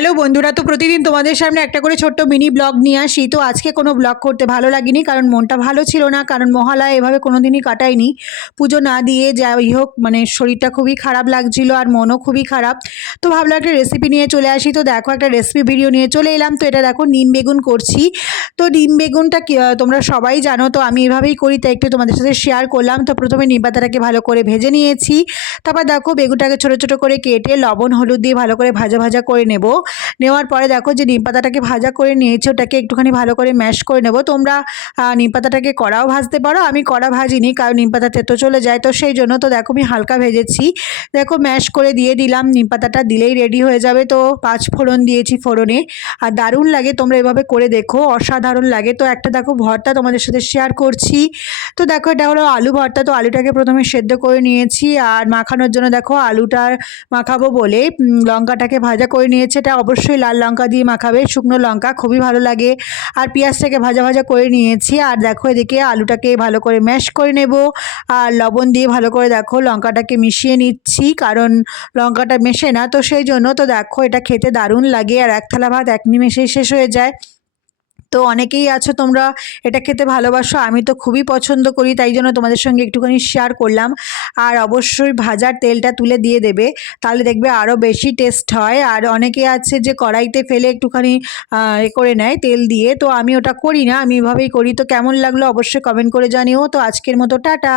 Hello বন্ধুরা, তো প্রতিদিন তোমাদের সামনে একটা করে ছোট্ট মিনি ব্লগ নিয়ে আসি। তো আজকে কোনো ব্লগ করতে ভালো লাগেনি, কারণ মনটা ভালো ছিল না, কারণ মহালয়া এভাবে কোনো দিনই কাটাইনি পুজো না দিয়ে যাই হোক মানে শরীরটা খুবই খারাপ লাগছিল আর মনও খুবই খারাপ। তো ভাবলাম একটা রেসিপি নিয়ে চলে আসি, তো দেখো একটা রেসিপি ভিডিও নিয়ে চলে এলাম। তো এটা দেখো, নিম বেগুন করছি। তো নিম বেগুনটা তোমরা সবাই জানো, তো আমি এভাবেই করি, তাই একটু তোমাদের সাথে শেয়ার করলাম। তো প্রথমে নিম পাতাটাকে ভালো করে ভেজে নিয়েছি। তারপর দেখো, বেগুনটাকে ছোটো ছোটো করে কেটে লবণ, হলুদ দিয়ে ভালো করে ভাজা ভাজা করে নেব। নেওয়ার পরে দেখো যে নিম পাতাটাকে ভাজা করে নিয়েছি, ওটাকে একটুখানি ভালো করে ম্যাশ করে নেব। তোমরা নিম পাতাটাকে কড়াও ভাজতে পারো। আমি কড়া ভাজিনি, কারণ নিম পাতা তেতো চলে যায়, তো সেই জন্য তো দেখো আমি হালকা ভেজেছি। দেখো ম্যাশ করে দিয়ে দিলাম, নিম পাতাটা দিলেই রেডি হয়ে যাবে। তো পাঁচ ফোড়ন দিয়েছি ফোড়নে। আর দারুণ লাগে, তোমরা এভাবে করে দেখো, অসাধারণ লাগে। তো একটা দেখো ভর্তা তোমাদের সাথে শেয়ার করছি। তো দেখো এটা হলো আলু ভর্তা, তো আলুটাকে প্রথমে সেদ্ধ করে নিয়েছি। আর মাখানোর জন্য দেখো আলুটার মাখাবো বলে লঙ্কাটাকে ভাজা করে নিয়েছে। এটা অবশ্যই লাল লঙ্কা দিয়ে মাখাবে, শুকনো লঙ্কা খুবই ভালো লাগে। আর পেঁয়াজটাকে ভাজা ভাজা করে নিয়েছি। আর দেখো এদিকে আলুটাকে ভালো করে ম্যাশ করে নেব। আর লবণ দিয়ে ভালো করে দেখো লঙ্কাটাকে মিশিয়ে নিচ্ছি, কারণ লঙ্কাটা মেশে না, তো সেই জন্য তো দেখো এটা খেতে দারুণ লাগে। আর এক থালা ভাত এক নিমেষেই শেষ হয়ে যায়। তো অনেকেই আছো তোমরা, এটা খেতে ভালোবাসো, আমি তো খুবই পছন্দ করি, তাই জন্য তোমাদের সঙ্গে একটুখানি শেয়ার করলাম। আর অবশ্যই ভাজার তেলটা তুলে দিয়ে দেবে, তাহলে দেখবে আরও বেশি টেস্ট হয়। আর অনেকে আছে যে কড়াইতে ফেলে একটুখানি এ করে নেয় তেল দিয়ে, তো আমি ওটা করি না, আমি এভাবেই করি। তো কেমন লাগল অবশ্যই কমেন্ট করে জানিও। তো আজকের মতো, টাটা!